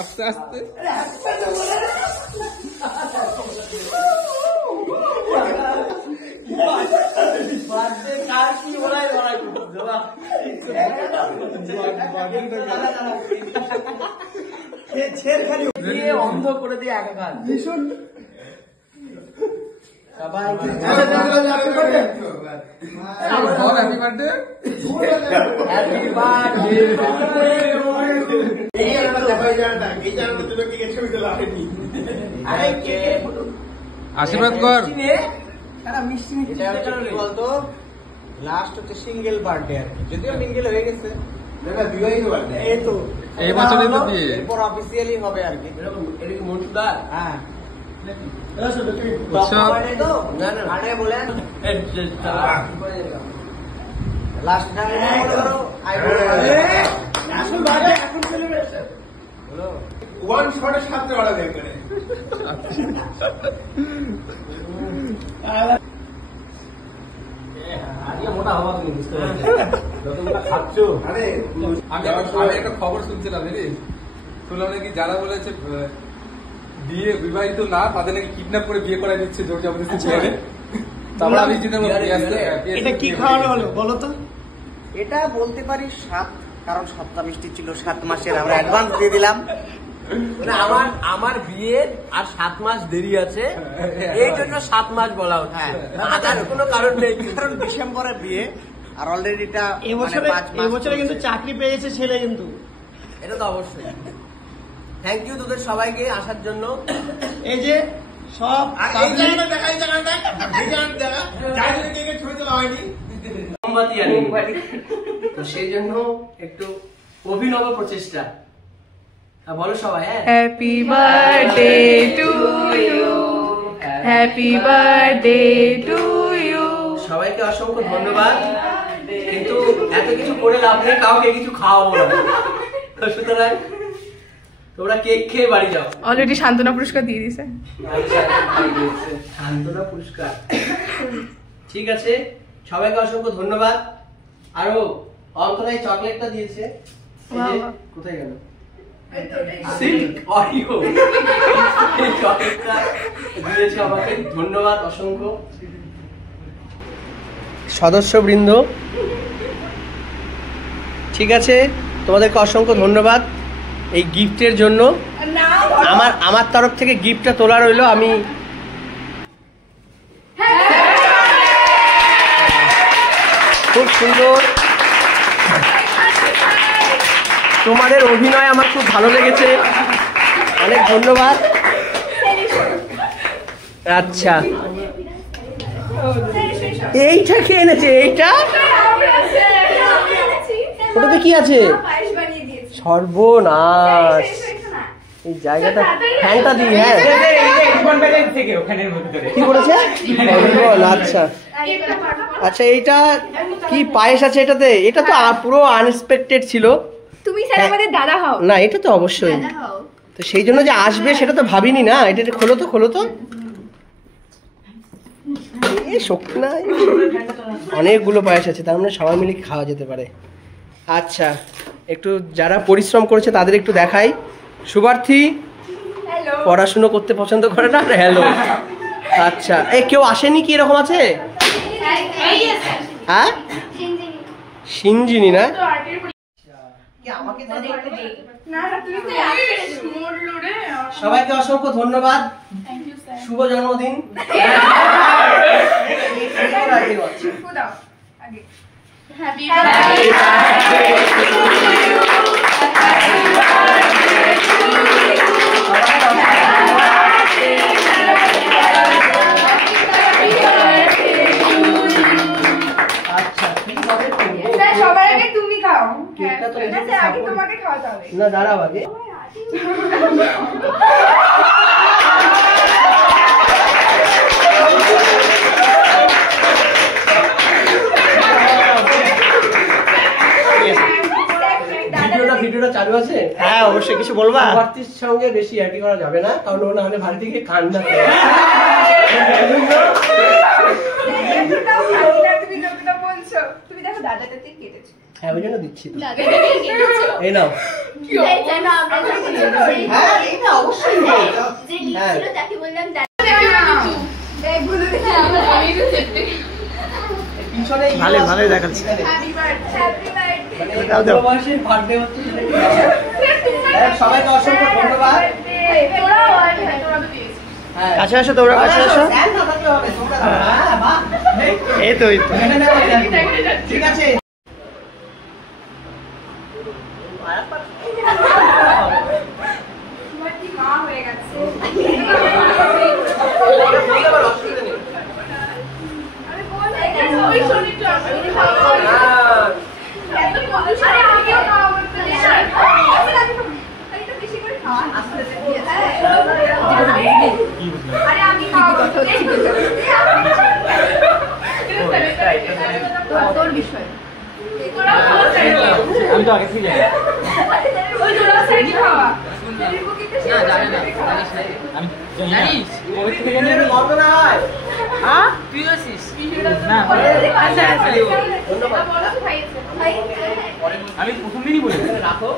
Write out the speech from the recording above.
আস্তে আস্তে অন্ধ করে দিয়ে একা ভীষণ সবাই হ্যাপি বার্থডে আশীর্বাদ কর। বলতো লাস্ট হচ্ছে সিঙ্গেল বার্থডে আর কি, যদিও মিঙ্গেল হয়ে গেছে এই তো এই বছরই তো বিয়ে, এরপর অফিসিয়ালি হবে আর কি। হ্যাঁ লাস্ট ওয়ান শটে 7 বাড়া দেয় এখানে। মোটা হওয়া তুমি বুঝতে পারছো যতগুলো খাচ্ছ। আরে আমি একটা খবর শুনছিলাম, শুনলাম নাকি যারা বলেছে বিয়ে বিবাহিত না তাদের নাকি কিডন্যাপ করে বিয়ে করা দিচ্ছে জোর জবরদস্তি ছেড়ে। তারপর আমি এটা কি খাওয়ানো হলো বলো তো? এটা বলতে পারি 7, কারণ 7টা মিষ্টি ছিল 7 মাসের, আমরা অ্যাডভান্স দিয়ে দিলাম। আমার বিয়ে আর 7 মাস দেরি আছে, এই জন্য 7 মাস বলা হচ্ছে। আদার কোনো কারণ নেই, কারণ ডিসেম্বরে বিয়ে আর অলরেডি এটা এবছরে কিন্তু চাকরি পেয়েছে ছেলে, কিন্তু এটা তো অবশ্যই। থ্যাংক ইউ তোদের সবাইকে আসার জন্য। এই যে সব মোমবাতি আনি, তো সেই জন্য একটু অভিনব প্রচেষ্টা। বলো সবাই। Happy birthday to you, happy birthday to you. সবাইকে অসংখ্য ধন্যবাদ, কিন্তু এত কিছু করে লাভ নেই, কাউকে কিছু খাওয়াবো না। সুতরাং তোমরা কেক খেয়ে বাড়ি যাও। অলরেডি সান্ত্বনা পুরস্কার দিয়ে দিছে। সান্ত্বনা পুরস্কার, ঠিক আছে। সবাইকে অসংখ্য ধন্যবাদ। আরো অন্তরাই চকলেটটা দিয়েছে, কোথায় গেল? সিল্ক অরিও চকলেটটা দিয়েছে আমাকে, ধন্যবাদ অসংখ্য। সদস্যবৃন্দ, ঠিক আছে, তোমাদেরকে অসংখ্য ধন্যবাদ এই গিফটের জন্য। আমার তরফ থেকে গিফটটা তোলা রইলো। আমি খুব সুন্দর, তোমাদের অভিনয় আমার খুব ভালো লেগেছে, অনেক ধন্যবাদ। আচ্ছা, এইটা কে এনেছে? এইটা ওটাতে কি আছে? সর্বনাশ, এই জায়গাটা ফ্যানটা দিই। হ্যাঁ, কি বলেছে? আচ্ছা আচ্ছা, এইটা কি পায়েস আছে এটাতে? এটা তো পুরো আনএক্সপেক্টেড ছিল। তুমি স্যার আমাদের দাদা হও না, এটা তো অবশ্যই, তো সেই জন্য যে আসবে সেটা তো ভাবিনি না। এটা খোলো তো, খোলো তো। শক্তি নাই, অনেকগুলো পায়েস আছে, তার মানে সবাই মিলে খাওয়া যেতে পারে। আচ্ছা, একটু যারা পরিশ্রম করেছে তাদের একটু দেখাই। শুভার্থী পড়াশুনো করতে পছন্দ করে না? হ্যালো। আচ্ছা, কেউ আসেনি কি এরকম আছে? হ্যাঁ, সিনজিনি না? সবাইকে অসংখ্য ধন্যবাদ, শুভ জন্মদিন। Happy birthday to you. Happy birthday to you. আচ্ছা, ঠিক হবে। সবার আগে তুমি খাও। আগে তোমাকে খাওয়াতে হবে। না, দাঁড়াও আগে। ভিডিওটা চালু আছে? হ্যাঁ, অবশ্যই। কিছু বলবা? সঙ্গে বেশি একই করা যাবে না, কারণ না হলে বাড়ি থেকে কান্না করে। হ্যাঁ ওই জন্য দিচ্ছি তো। এই নাও। হ্যাঁ এটা অবশ্যই হ্যাঁ। ব্যাগগুলো দেখে আমরা পিছনে ভালোই দেখাচ্ছে। হ্যাপি বার্থডে দাও, দাও। বয়সের বার্থডে হচ্ছে সেটা কি আছে? সবাইকে অসংখ্য ধন্যবাদ। হ্যাঁ কাছে আসো তোমরা, কাছে আসো। স্যার না থাকলে হবে, তোমরা দাও। হ্যাঁ বাহ। এই তো এই তো। এখানে নাও, ঠিক আছে। তোমার কি মা হয়ে গেছে আরে বল ওই শনি তো আসলে এত মানুষ আরে আমিও খাওয়া করতে আরে তো বেশি করে খাওয়া আরে আমি খাওয়া করতে তোর বিষয় আমি তো আগে থেকে জানি। ওই তোরা সাইড খাওয়া না জানি না, আমি জানিস ওই থেকে জানি আমি। গন্ধ না হয়। হ্যাঁ তুই আছিস না আমি প্রথম দিনই বলি। রাখো।